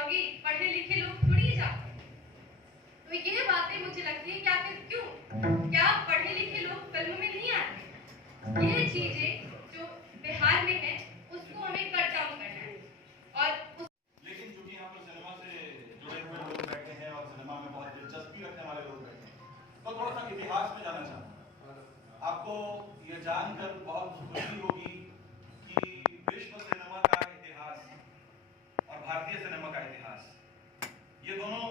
जाओगी, पढ़े लिखे लोग थोड़ी जाते हैं। तो ये बातें मुझे लगती है कि आखिर क्यों, क्या पढ़े लिखे लोग फिल्मों में नहीं आते? ये चीजें जो बिहार में है उसको हमें कट डाउन करना है। और लेकिन चूंकि यहाँ पर सिनेमा से जुड़े हुए लोग बैठे हैं और सिनेमा में बहुत दिलचस्पी रखने वाले लोग बैठे हैं, तो थोड़ा सा इतिहास में जाना चाहूँगा। आपको ये जानकर बहुत खुशी होगी कि विश्व सिनेमा का इतिहास और भारतीय सिनेमा का इतिहास, ये दोनों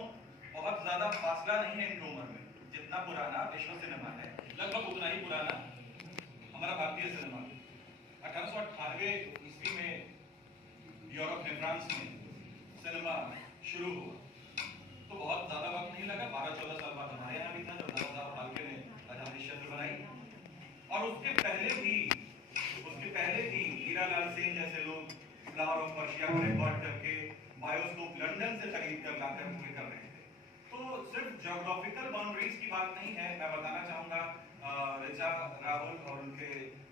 बहुत ज्यादा फासला नहीं है इनकी उम्र में। जितना पुराना विश्व सिनेमा है, लगभग उतना ही पुराना हमारा भारतीय सिनेमा। 1898 ईस्वी में यूरोप में, फ्रांस में सिनेमा शुरू हुआ, तो बहुत ज्यादा वक्त नहीं लगा। 12-14 साल बाद हमारे यहाँ भी था, जब दादा साहब फाल्के ने राजा हरिश्चंद्र बनाई। और उसके पहले भी हीरालाल सेन जैसे लोग फ्लावर ऑफ पर्शिया को रिकॉर्ड करके बायोस्कोप लंदन से खरीद कर लाकर पूरे कर रहे थे। तो सिर्फ ज्योग्राफिकल बाउंड्रीज की बात नहीं है। मैं बताना चाहूंगा ऋचा, राहुल और उनके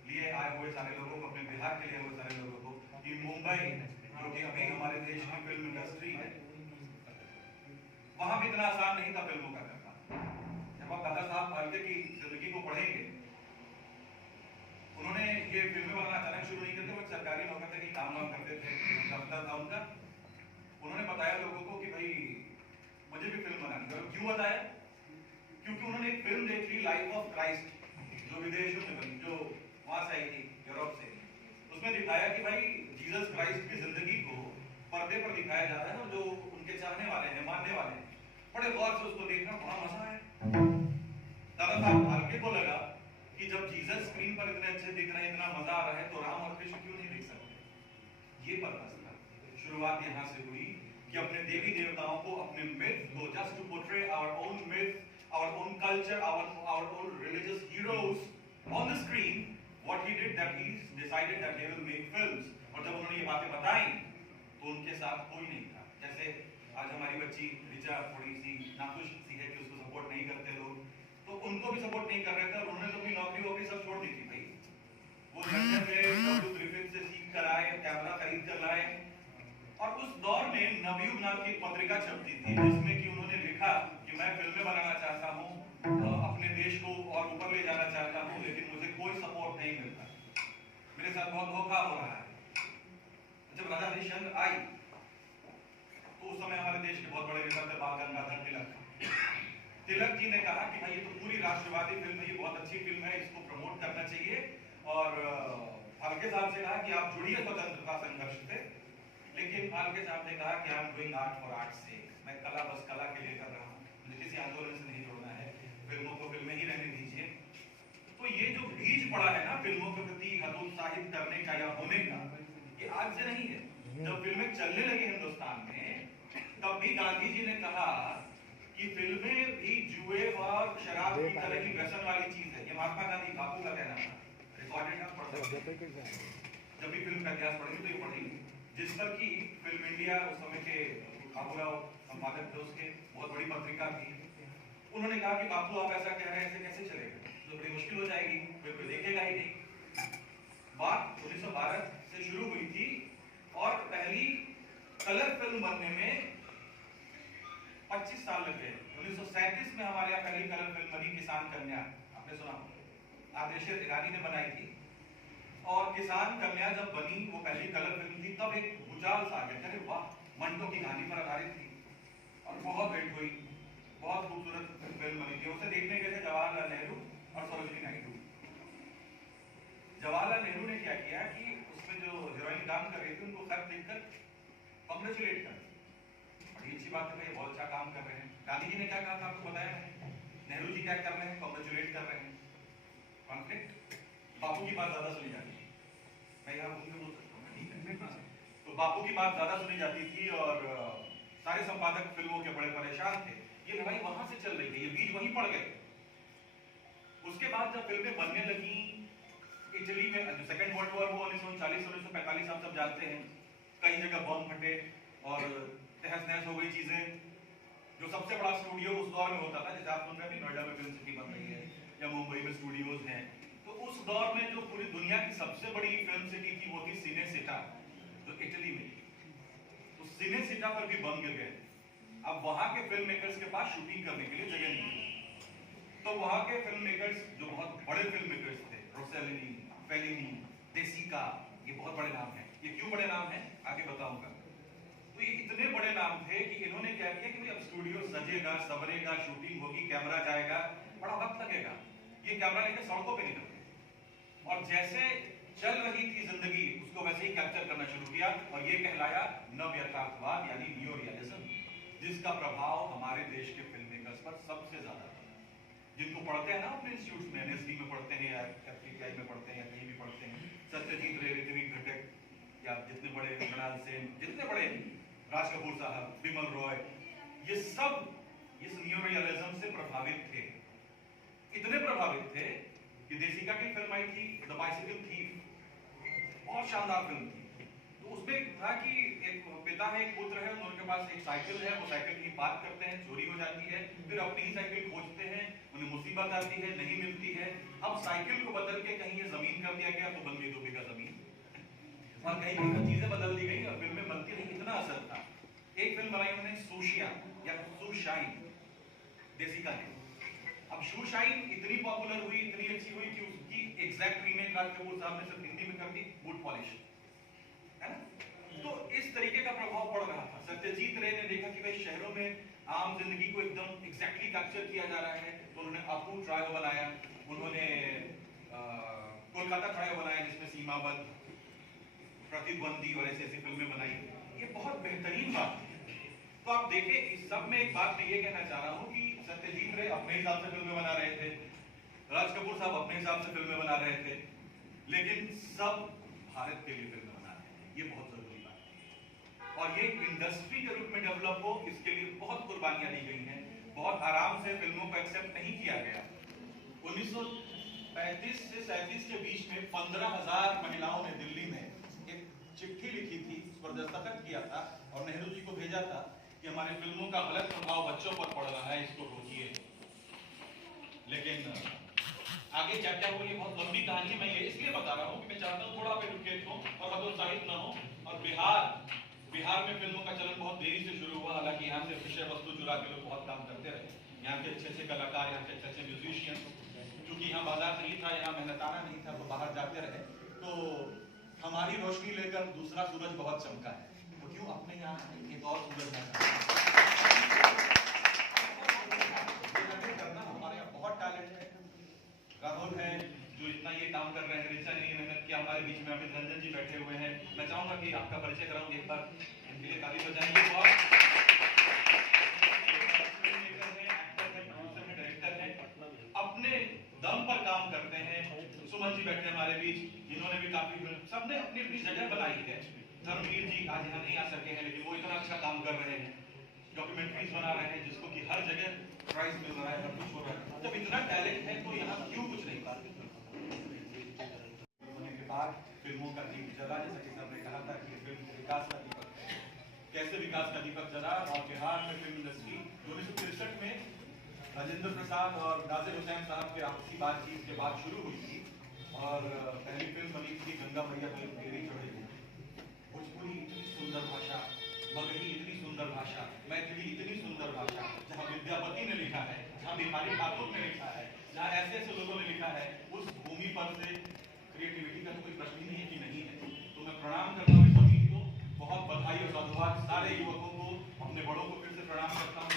लिए आए हुए सारे लोगों को, अपने बिहार के लिए हुए सारे लोगों को, कि मुंबई जो कि अभी हमारे देश की फिल्म इंडस्ट्री है, वहां भी इतना आसान नहीं था फिल्मों का करना। जब आप दादा साहब फाल्के की जिंदगी को पढ़ेंगे, उन्होंने ये फिल्में बनाना अचानक शुरू नहीं करते। वो सरकारी नौकर थे, कहीं काम वाम करते थे, दफ्तर था उनका। उन्होंने बताया लोगों को कि भाई मुझे भी फिल्म बनानी है। क्यों बताया? क्योंकि उन्होंने एक फिल्म देख ली, लाइफ ऑफ क्राइस्ट, जो विदेशों में बनी, जो वहां से आई थी, यूरोप से। उसमें दिखाया कि भाई जीसस क्राइस्ट की जिंदगी को पर्दे पर दिखाया जा रहा है, और जो उनके चाहने वाले हैं, मानने वाले हैं, बड़े गौर से उसको देखना, बड़ा मजा आया। दादा साहब फाल्के को लगा कि जब जीसस स्क्रीन पर इतने अच्छे दिख रहे हैं, इतना मजा आ रहा है, तो राम और कृष्ण क्यों नहीं दिख सकते? ये पर्पस था। शुरुआत यहां से हुई कि अपने देवी देवताओं को, अपने मिथ को, just to portray our own myth, our own culture, our own religious heroes on the screen. What he did, that he decided that they will make films. और जब उन्होंने ये बातें बताई, तो उनके साथ कोई नहीं था। जैसे आज हमारी बच्ची ऋचा थोड़ी सी नाखुश सी है कि उसको सपोर्ट नहीं करते लोग, तो उनको भी सपोर्ट नहीं कर रहे थे, और उन्होंने तो अपनी नौकरी वोकरी सब छोड़ दी थी भाई। वो लंदन गए, डब्ल्यू ग्रिफिथ से सीख कर आए, कैमरा खरीद कर लाए। और उस दौर में नवयुग नाम की एक पत्रिका छपती थी, जिसमें कि उन्होंने लिखा कि मैं फिल्में बनाना चाहता हूँ, अपने देश को और ऊपर ले जाना चाहता हूँ, लेकिन मुझे कोई सपोर्ट नहीं मिलता, मेरे साथ बहुत धोखा हो रहा है। जब राजा हरिश्चंद्र आई, तो उस समय हमारे देश के बहुत बड़े नेता थे बाल गंगाधर तिलक। तिलक जी ने कहा कि भाई ये तो पूरी राष्ट्रवादी फिल्म है, ये बहुत अच्छी फिल्म है, इसको प्रमोट करना चाहिए। और फाल्के साहब से कहा कि आप जुड़िए स्वतंत्रता संघर्ष से। लेकिन फाल्के साहब ने कहा कि I am doing art for art से, मैं कला बस कला के लिए कर रहा हूँ, मुझे किसी आंदोलन से नहीं जोड़ना है, फिल्मों को फिल्में ही रहने दीजिए। तो ये जो बीज पड़ा है ना फिल्मों के प्रति हतोत्साहित करने का या होने का, ये आज से नहीं है। जब फिल्में चलने लगी हिंदुस्तान में, तब भी गांधी जी ने कहा कि फिल्में भी जुए और शराब की तरह की व्यसन वाली चीज है। ये महात्मा गांधी बापू का कहना था, रिकॉर्डेड आप पढ़ सकते हैं। जब भी फिल्म का इतिहास पढ़ेंगे तो ये पढ़ेंगे, जिस पर की फिल्म इंडिया उस समय के बाबूराव संपादक थे, उसके बहुत बड़ी पत्रिका थी। उन्होंने कहा कि बापू आप ऐसा कह रहे हैं, ऐसे कैसे चलेगा, तो बड़ी मुश्किल हो जाएगी, कोई देखेगा ही नहीं। बात 1912 से शुरू हुई थी, और पहली कलर फिल्म बनने में 25 साल लग गए। 1937 में हमारे यहाँ पहली कलर फिल्म बनी, किसान कन्या, आपने सुना, आदेश ईरानी ने बनाई थी। और किसान कन्या जब बनी, वो पहली कलर फिल्म थी, तब एक भूचाल सा आ गया, अरे वाह, मंटो की कहानी पर आधारित थी, और बहुत हिट हुई, बहुत खूबसूरत फिल्म बनी थी। उसे देखने गए थे जवाहरलाल नेहरू और सरोजिनी नायडू। जवाहरलाल नेहरू ने क्या किया कि उसमें जो हीरोइन काम कर रही थी, उनको खत लिखकर कांग्रेचुलेट कर, बड़ी अच्छी बात है, बहुत अच्छा काम कर रहे हैं। गांधी जी ने क्या कहा था आपको बताया, नेहरू जी क्या कर रहे हैं, कांग्रेचुलेट कर रहे हैं। कॉन्फ्लिक्ट, बापू की बात ज्यादा सुनी जाती है, मैं यहाँ बोल सकता हूँ, ठीक है। तो बापू की बात ज्यादा सुनी जाती थी, और सारे संपादक फिल्मों के बड़े परेशान थे। ये लड़ाई वहां से चल रही थी, ये बीज वहीं पड़ गए। उसके बाद जब फिल्में बनने लगी, इटली में जो सेकंड वर्ल्ड वॉर हुआ 1940-1945, आप सब जानते हैं, कई जगह बम फटे और तहस नहस हो गई चीजें। जो सबसे बड़ा स्टूडियो उस दौर में होता था, जैसे आप सुन रहे हैं नोएडा में फिल्म सिटी बन रही है, या मुंबई में स्टूडियोज हैं, तो उस दौर में जो पूरी दुनिया की सबसे बड़ी फिल्म सिटी थी, वो थी सिने सिटा, जो इटली में। तो सिनेसिटा पर भी बम गिर गए थे। अब वहां के फिल्म मेकर्स के पास शूटिंग करने के लिए जगह नहीं थी, तो वहां के फिल्म मेकर्स जो बहुत बड़े फिल्म मेकर्स थे, रोसेलिनी, फेलिनी, देसिका, ये बहुत बड़े नाम हैं। ये क्यों बड़े नाम हैं आगे बताऊंगा। तो ये इतने बड़े नाम थे कि इन्होंने क्या किया कि अब स्टूडियो सजेगा, सवरेगा, शूटिंग होगी, कैमरा जाएगा, बड़ा वक्त लगेगा, ये कैमरा लेकर सड़कों पे निकलते और जैसे चल रही थी जिंदगी उसको वैसे ही कैप्चर करना शुरू किया और ये कहलाया नव यथार्थवाद यानी नियो रियलिज्म, जिसका प्रभाव हमारे देश के फिल्म मेकर्स पर सबसे ज्यादा था। जिनको पढ़ते हैं ना अपने इंस्टीट्यूट में, एनएसडी में पढ़ते हैं या एफटीआई में पढ़ते हैं या कहीं भी पढ़ते हैं, सत्यजीत रे, ऋत्विक घटक या जितने बड़े मृणाल सेन, जितने बड़े राज कपूर साहब, बिमल रॉय, ये सब इस नियो रियलिज्म से प्रभावित थे। इतने प्रभावित थे कि देसिका की फिल्म आई थी द बाइसिकल थीफ, बहुत शानदार फिल्म थी। तो उसमें था कि एक पिता है, एक पुत्र है, उनके पास एक साइकिल है, वो साइकिल की पार्क करते हैं, चोरी हो जाती है, फिर अपनी ही साइकिल खोजते हैं, उन्हें मुसीबत आती है, नहीं मिलती है। अब साइकिल को बदल के कहीं ये जमीन कर दिया गया तो बन गई 2 बीघा जमीन, और कहीं कहीं चीजें बदल दी गई और फिल्में बनती रही। इतना असर था। एक फिल्म बनाई उन्होंने सोशिया या सुशाइन, देसिका ने। अब सुशाइन इतनी पॉपुलर हुई, इतनी अच्छी हुई कि उसकी एग्जैक्ट रीमेक राज कपूर साहब ने सिर्फ हिंदी में कर दी, बूट पॉलिश, है ना। तो इस तरीके का प्रभाव पड़ रहा था। सत्यजीत रे ने देखा कि भाई शहरों में आम जिंदगी को एकदम एग्जैक्टली कैप्चर किया जा रहा है, तो उन्होंने अपू ट्रायो बनाया, उन्होंने कोलकाता ट्रायो बनाया जिसमें सीमाबद्ध, प्रतिद्वंदी और ऐसी ऐसी फिल्में बनाई। ये बहुत बेहतरीन बात है। तो आप देखिए इस सब में एक बात मैं ये कहना चाह रहा हूँ कि सत्यजीत रे अपने हिसाब से फिल्में बना रहे थे, राज कपूर साहब अपने हिसाब से फिल्में बना रहे थे, लेकिन सब भारत के लिए फिल्में बना रहे हैं। ये बहुत जरूरी बात है और ये इंडस्ट्री के रूप में डेवलप हो, इसके लिए बहुत कुर्बानियां दी गई हैं। बहुत आराम से फिल्मों को एक्सेप्ट नहीं किया गया। 1935 से 37 के बीच में 15,000 महिलाओं ने दिल्ली में एक चिट्ठी लिखी थी, उस पर दस्तखत किया था और नेहरू जी को भेजा था कि हमारी फिल्मों का गलत प्रभाव बच्चों पर पड़ रहा है, इसको रोकिए। लेकिन आगे क्या क्या हुआ ये बहुत लंबी कहानी है। मैं ये इसलिए बता रहा हूँ कि मैं चाहता हूँ थोड़ा आप एडुकेट हो और हतोत्साहित न हो। और बिहार में फिल्मों का चलन बहुत देरी से शुरू हुआ, हालांकि यहाँ से विषय वस्तु चुरा के लोग बहुत काम करते रहे। यहाँ के अच्छे अच्छे कलाकार, यहाँ के अच्छे अच्छे म्यूजिशियन, क्योंकि यहाँ बाजार नहीं था, यहाँ मेहनताना नहीं था, तो बाहर जाते रहे। तो हमारी रोशनी लेकर दूसरा सूरज बहुत चमका है, तो क्यों अपने यहाँ एक और सूरज करना। हमारे यहाँ बहुत टैलेंट है। राहुल है जो इतना ये काम कर रहे हैं, ऋचा ने मेहनत किया, हमारे बीच में अमित रंजन जी बैठे हुए हैं। मैं चाहूंगा कि आपका परिचय कराऊं एक बार, इनके लिए ताली बजाएंगे। और डायरेक्टर है, अपने दम पर काम करते हैं। सुमन जी बैठे हमारे बीच, जिन्होंने भी काफी, सबने अपनी अपनी जगह बनाई है। धर्मवीर जी आज यहाँ नहीं आ सके हैं, लेकिन वो इतना अच्छा काम कर रहे हैं, डॉक्यूमेंट्रीज बना रहे हैं जिसको कि हर जगह प्राइज मिल रहा है, सब कुछ हो रहा है। जब इतना टैलेंट है तो यहाँ क्यों कुछ नहीं होने के बाद फिल्मों का दीप जला, जैसा कि सबने कहा था कि फिल्म विकास का दीपक है। कैसे विकास का दीपक जला और बिहार में फिल्म इंडस्ट्री 1963 में राजेंद्र प्रसाद और नाजिर हुसैन साहब के आपसी बातचीत के बाद शुरू हुई थी और पहली फिल्म बनी थी गंगा मैया फिल्म तेरी चढ़े। भोजपुरी इतनी सुंदर भाषा, मगही इतनी सुंदर भाषा, मैथिली इतनी सुंदर भाषा, जहाँ विद्यापति ने लिखा है, जहाँ भिखारी ठाकुर ने लिखा है, जहाँ ऐसे ऐसे लोगों ने लिखा है, उस भूमि पर से क्रिएटिविटी का कोई प्रश्न ही नहीं है कि नहीं है। तो मैं प्रणाम करता हूँ सभी को, बहुत बधाई और साधुवाद सारे युवकों को, अपने बड़ों को फिर से प्रणाम करता हूँ।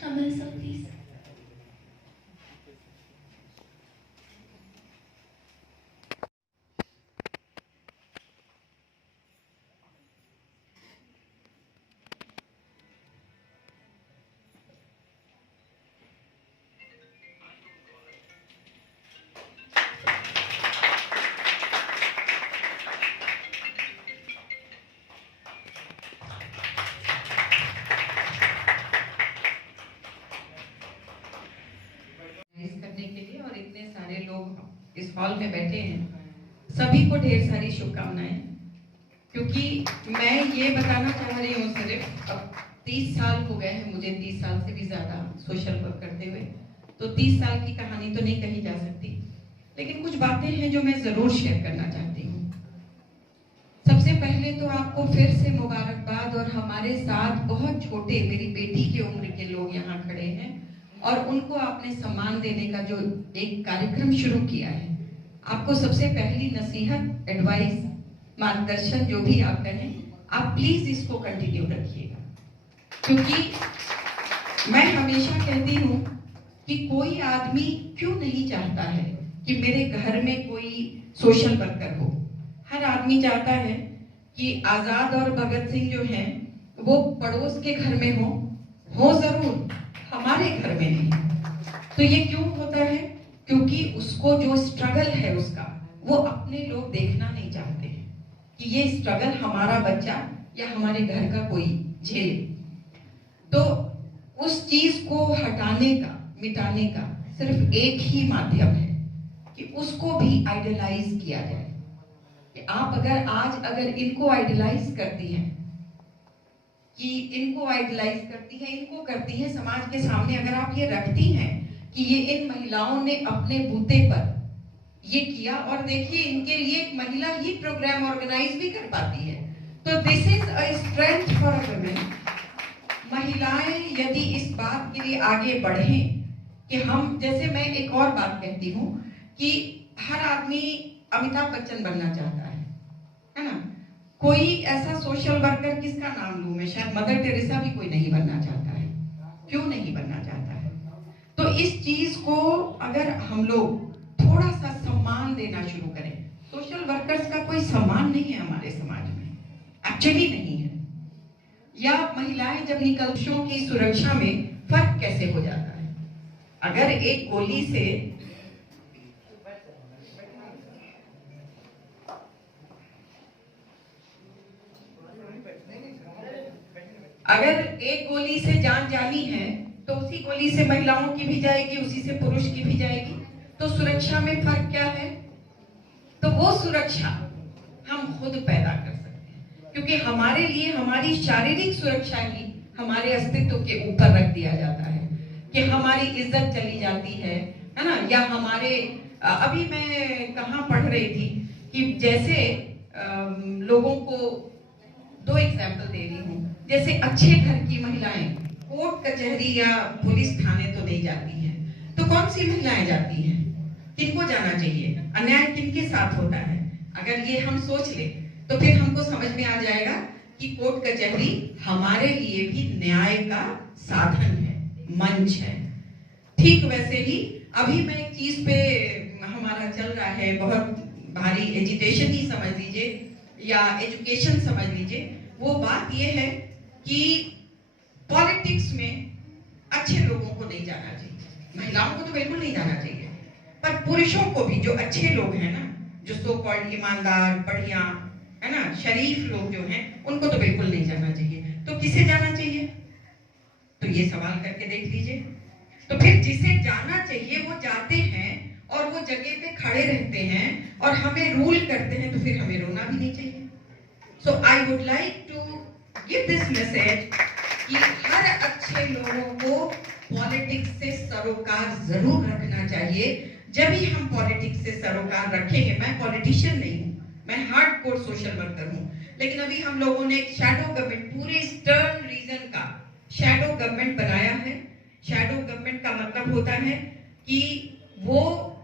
Kamal sir, please. करने के लिए और इतने सारे लोग इस हॉल में बैठे हैं, सभी को ढेर सारी शुभकामनाएं। क्योंकि मैं ये बताना चाह रही हूँ, सिर्फ अब 30 साल हो गए हैं मुझे, 30 साल से भी ज़्यादा सोशल वर्क करते हुए, तो 30 साल की कहानी तो नहीं कही जा सकती, लेकिन कुछ बातें हैं जो मैं ज़रूर शेयर करना चाहती हूँ। सबसे पहले तो आपको फिर से मुबारकबाद, और हमारे साथ बहुत छोटे, मेरी बेटी की उम्र के लोग यहाँ खड़े हैं और उनको आपने सम्मान देने का जो एक कार्यक्रम शुरू किया है, आपको सबसे पहली नसीहत, एडवाइस, मार्गदर्शन जो भी आप करें, आप प्लीज इसको कंटिन्यू रखिएगा। क्योंकि मैं हमेशा कहती हूँ कि कोई आदमी क्यों नहीं चाहता है कि मेरे घर में कोई सोशल वर्कर हो। हर आदमी चाहता है कि आजाद और भगत सिंह जो हैं वो पड़ोस के घर में हो जरूर, हमारे घर में नहीं। तो ये क्यों होता है? क्योंकि उसको जो स्ट्रगल है उसका, वो अपने लोग देखना नहीं चाहते हैं कि ये स्ट्रगल हमारा बच्चा या हमारे घर का कोई झेले। तो उस चीज को हटाने का, मिटाने का सिर्फ एक ही माध्यम है कि उसको भी आइडलाइज किया जाए। कि आप अगर इनको आइडलाइज करती हैं, कि इनको आइडलाइज करती हैं, इनको करती हैं, समाज के सामने अगर आप ये रखती हैं कि ये इन महिलाओं ने अपने बूते पर ये किया, और देखिए इनके लिए एक महिला ही प्रोग्राम ऑर्गेनाइज भी कर पाती है, तो this is a strength for a women. महिलाएं यदि इस बात के लिए आगे बढ़ें कि हम, जैसे मैं एक और बात कहती हूँ कि हर आदमी अमिताभ बच्चन बनना चाहता है ना? कोई ऐसा सोशल वर्कर, किसका नाम लूं मैं, शायद मदर टेरेसा भी कोई नहीं बनना चाहता है। क्यों नहीं बनना चाहता है? तो इस चीज को अगर हम लोग थोड़ा सा सम्मान देना शुरू करें, सोशल वर्कर्स का कोई सम्मान नहीं है हमारे समाज में, एक्चुअली नहीं है। या महिलाएं जब निकलशों की सुरक्षा में फर्क कैसे हो जाता है? अगर एक गोली से जान जानी है तो उसी गोली से महिलाओं की भी जाएगी, उसी से पुरुष की भी जाएगी। तो सुरक्षा में फर्क क्या है? तो वो सुरक्षा हम खुद पैदा कर सकते हैं, क्योंकि हमारे लिए हमारी शारीरिक सुरक्षा ही हमारे अस्तित्व के ऊपर रख दिया जाता है कि हमारी इज्जत चली जाती है ना? या हमारे अभी मैं कहाँ पढ़ रही थी कि जैसे लोगों को, दो एग्जाम्पल दे रही हूँ, जैसे अच्छे घर की महिलाएं कोर्ट कचहरी या पुलिस थाने तो नहीं जाती हैं, तो कौन सी महिलाएं जाती हैं? किनको जाना चाहिए? अन्याय किनके साथ होता है? अगर ये हम सोच ले तो फिर हमको समझ में आ जाएगा कि कोर्ट कचहरी हमारे लिए भी न्याय का साधन है, मंच है। ठीक वैसे ही अभी मैं एक चीज पे हमारा चल रहा है, बहुत भारी एजिटेशन ही समझ लीजिए या एजुकेशन समझ लीजिए। वो बात ये है कि पॉलिटिक्स में अच्छे लोगों को नहीं जाना चाहिए, महिलाओं को तो बिल्कुल नहीं जाना चाहिए, पर पुरुषों को भी, जो अच्छे लोग हैं ना, जो सो कॉल्ड ईमानदार, बढ़िया है ना, शरीफ लोग जो हैं, उनको तो बिल्कुल नहीं जाना चाहिए। तो किसे जाना चाहिए? तो ये सवाल करके देख लीजिए। तो फिर जिसे जाना चाहिए वो जाते हैं और वो जगह पे खड़े रहते हैं और हमें रूल करते हैं, तो फिर हमें रोना भी नहीं चाहिए। So I would like to give this message कि हर अच्छे लोगों को पॉलिटिक्स से सरोकार जरूर रखना चाहिए। जब भी हम पॉलिटिक्स से सरोकार रखेंगे, मैं पॉलिटिशियन नहीं हूँ, मैं हार्डकोर सोशल वर्कर हूँ, लेकिन अभी हम लोगों ने एक शैडो गवर्नमेंट, पूरे ईस्टर्न रीजन का शैडो गवर्नमेंट बनाया है। शैडो गवर्नमेंट का मतलब होता है कि वो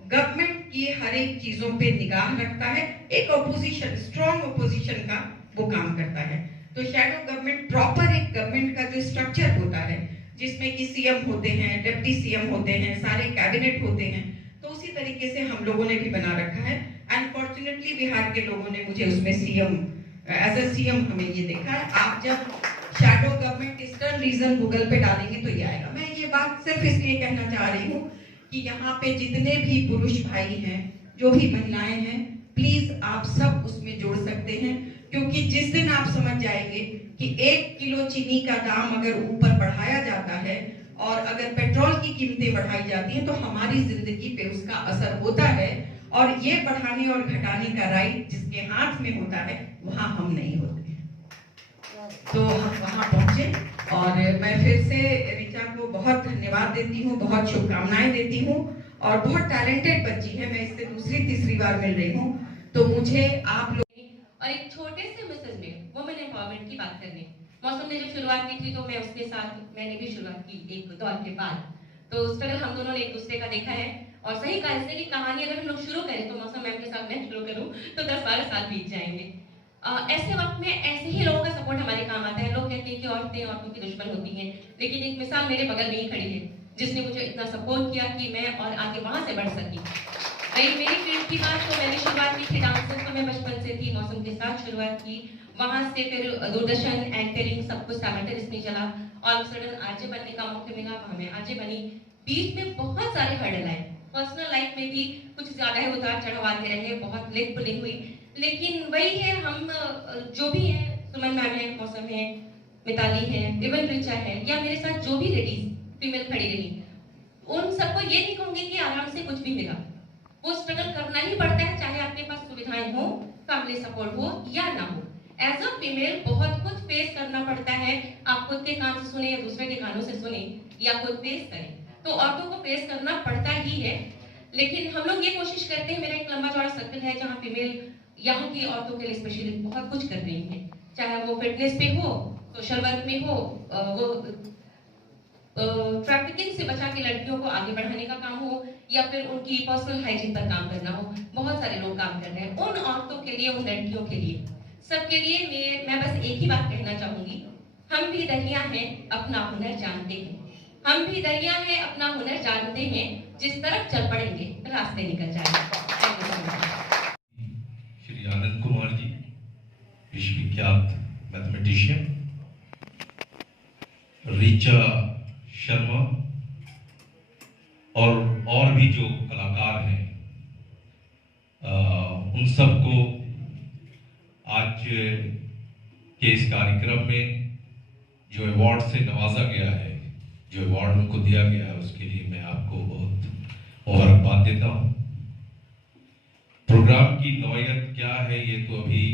गवर्नमेंट की हर एक चीजों पे निगाह रखता है, एक ऑपोजिशन, स्ट्रॉन्ग ऑपोजिशन का वो काम करता है। तो शैडो गवर्नमेंट प्रॉपर एक गवर्नमेंट का जो स्ट्रक्चर होता है, जिसमें कि सीएम होते हैं, डिप्टी सीएम होते हैं, सारे कैबिनेट होते हैं, तो उसी तरीके से हम लोगों ने भी बना रखा है। अनफॉर्चुनेटली बिहार के लोगों ने मुझे उसमें सीएम एज ए सीएम हमें ये देखा है। आप जब shadow government eastern region Google पे डालेंगे तो ये आएगा। मैं ये बात सिर्फ इसलिए कहना चाह रही हूँ कि यहाँ पे जितने भी पुरुष भाई हैं, जो भी महिलाएं हैं, प्लीज आप सब उसमें जोड़ सकते हैं, क्योंकि जिस दिन आप समझ जाएंगे कि 1 किलो चीनी का दाम अगर ऊपर बढ़ाया जाता है और अगर पेट्रोल की कीमतें बढ़ाई जाती हैं तो हमारी जिंदगी पे उसका असर होता है, और ये बढ़ाने और घटाने का राइट जिसके हाथ में होता है वहां हम नहीं होते हैं। तो हम वहां पहुंचे, और मैं फिर से ऋचा को बहुत धन्यवाद देती हूँ, बहुत शुभकामनाएं देती हूँ, और बहुत टैलेंटेड बच्ची है। मैं इससे दूसरी तीसरी बार मिल रही हूँ, तो मुझे आप लोग और एक छोटे से मैसेज में वुमेन एम्पावरमेंट की बात करनी। मौसम ने जब शुरुआत की थी तो मैं उसके साथ मैंने भी शुरुआत की एक दौर के बाद, तो स्ट्रगल हम दोनों ने एक दूसरे का देखा है। और सही कहा इसने कि कहानी अगर हम लोग शुरू करें तो मौसम मैम के साथ मैं शुरू करूं तो 10-12 साल बीत जाएंगे। ऐसे वक्त में ऐसे ही लोगों का सपोर्ट हमारे काम आता है। लोग कहते हैं कि औरतें औरतों की दुश्मन होती हैं, लेकिन एक मिसाल मेरे बगल में ही खड़ी है जिसने मुझे इतना सपोर्ट किया कि मैं और आगे वहां से बढ़ सकी। रही मेरी फील्ड की बात, तो मैंने शुरुआत की थी डांसिंग, तो मैं बचपन से थी, मौसम के साथ शुरुआत की। वहां से फिर दूरदर्शन एंकरिंग सब कुछ साइमल्टेनियसली चला, और सडन आरजे बनने का मौका मिला, वहां मैं आरजे बनी। बीच में बहुत सारे हर्डल आए, पर्सनल लाइफ में भी कुछ ज्यादा ही उतार चढ़ाव आते रहे, बहुत लिंक नहीं हुई, लेकिन वही है, हम जो भी है, सुमन मैम है, मौसम है, मिताली है, इवन रिचा है, या मेरे साथ जो भी लेडीज फीमेल खड़ी रही, उन सबको ये नहीं कहूंगी कि आराम से कुछ भी मिला। वो स्ट्रगल करना ही पड़ता है, चाहे आपके पास सुविधाएं हो, फैमिली सपोर्ट हो या ना हो। एज अ फीमेल बहुत कुछ फेस करना पड़ता है। आप खुद के कान से सुने या दूसरे के कानों से सुने या खुद फेस करें, तो औरतों को फेस करना पड़ता ही है। लेकिन हम लोग ये कोशिश करते हैं, मेरा एक लंबा चौड़ा सर्कल है जहाँ फीमेल यहाँ की औरतों के लिए स्पेशली बहुत कुछ कर रही है, चाहे वो फिटनेस पे हो, सोशल वर्क में हो, वो ट्रैफिकिंग से बचा के लड़कियों को आगे बढ़ाने का काम हो, या फिर उनकी पर्सनल हाइजीन पर काम करना हो। बहुत सारे लोग काम कर रहे हैं उन औरतों के लिए, उन लड़कियों के लिए, सबके लिए। मैं बस एक ही बात कहना चाहूंगी, हम भी दरिया हैं, अपना हुनर जानते हैं। हम भी दरिया हैं, अपना हुनर जानते हैं, जिस तरफ चल पड़ेंगे रास्ते निकल जाएंगे। श्री आनंद कुमार जी, विश्वविख्यात मैथमेटिशियन, ऋचा शर्मा, और भी जो कलाकार हैं, उन सबको आज के इस कार्यक्रम में जो अवार्ड से नवाजा गया है, जो अवार्ड उनको दिया गया है, उसके लिए मैं आपको बहुत मुबारकबाद देता हूँ। प्रोग्राम की नौयत क्या है ये तो अभी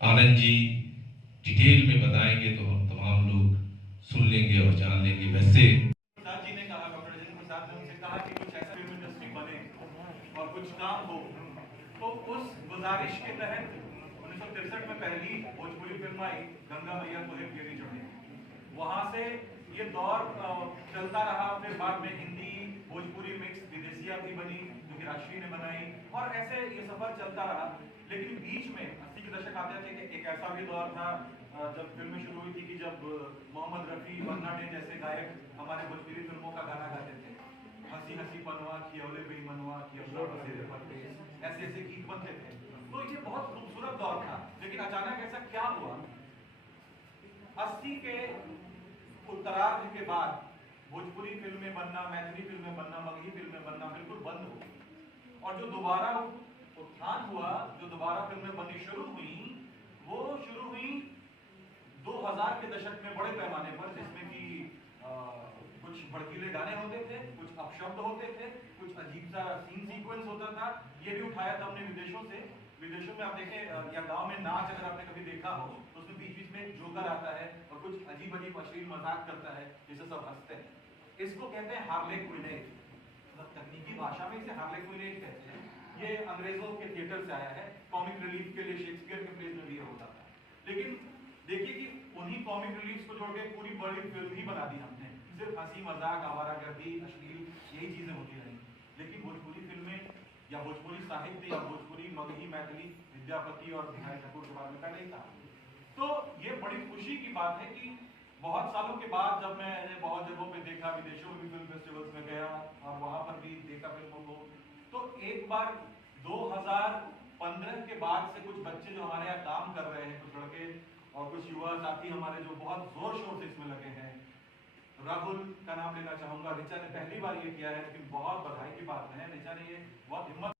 आनंद जी डिटेल में बताएंगे, तो हम तमाम लोग सुन लेंगे और जान लेंगे। वैसे प्रसाद जी ने कहा, डॉक्टर राजेंद्र प्रसाद ने उनसे कहा कि कुछ ऐसा फिल्म इंडस्ट्री बने और कुछ काम हो, तो उस गुजारिश के तहत 1963 में पहली भोजपुरी फिल्म आई गंगा मैया तोहे फेरी चढ़े। वहां से ये दौर चलता रहा, फिर बाद में हिंदी भोजपुरी मिक्स विदेशिया भी बनी जो कि राजश्री ने बनाई, और ऐसे ये सफर चलता रहा। लेकिन बीच में 80 के दशक आते थे कि एक ऐसा भी दौर था जब फिल्में शुरू हुई थी कि जब मोहम्मद रफी, मन्ना डे जैसे गायक हमारे भोजपुरी फिल्मों का गाना गाते थे। हंसी हंसी पनवा, खियौले बेईमनवा, खियौला बसेरे परदेस, ऐसे ऐसे गीत बनते थे। तो ये बहुत खूबसूरत दौर था। लेकिन अचानक ऐसा क्या हुआ, 80 के उत्तरार्ध के बाद भोजपुरी फिल्में बनना, मैथिली फिल्में बनना, मगही फिल्में बनना बिल्कुल बंद हो गई। और जो दोबारा उत्थान हुआ, जो दोबारा फिल्में बननी शुरू हुई, वो शुरू हुई 2000 के दशक में बड़े पैमाने पर, जिसमें कि कुछ भड़कीले गाने होते थे, कुछ अपशब्द होते थे, कुछ अजीब सा सीन सीक्वेंस होता था। ये भी उठाया था हमने विदेशों से। विदेशों में आप देखें या गांव में नाच अगर आपने कभी देखा हो तो उसमें बीच बीच में एक जोकर आता है और कुछ अजीब अजीब अश्लील मजाक करता है, जिससे सब हंसते हैं। इसको कहते हैं हार्ले क्विनेट, मतलब तकनीकी भाषा में इसे हार्ले क्विनेट कहते हैं। ये अंग्रेजों के थिएटर से आया है। कॉमिक रिलीफ के लिए शेक्सपियर के प्लेस में भी ये होता था। लेकिन देखिए कि उन्हीं कॉमिक रिलीफ को छोड़ के पूरी बड़ी फिल्म ही बना दी हमने। सिर्फ हंसी मजाक, आवारागर्दी, अश्लील, यही चीजें होती रही। लेकिन भोजपुरी फिल्में या भोजपुरी साहित्य या भोजपुरी मगही मैथिली विद्यापति और बिहारी ठाकुर के बारे में पहले ही था। तो ये बड़ी खुशी की बात है कि बहुत सालों के बाद जब मैंने बहुत जगहों पे देखा, विदेशों में भी फिल्म फेस्टिवल्स में गया और वहां पर भी देखा फिल्मों को, तो एक बार 2015 के बाद से कुछ बच्चे जो हमारे यहाँ काम कर रहे हैं, कुछ लड़के और कुछ युवा साथी हमारे जो बहुत जोर शोर से इसमें लगे हैं। राहुल का नाम लेना चाहूंगा, ऋचा ने पहली बार ये किया है, लेकिन बहुत बधाई की बात है, ऋचा ने ये बहुत हिम्मत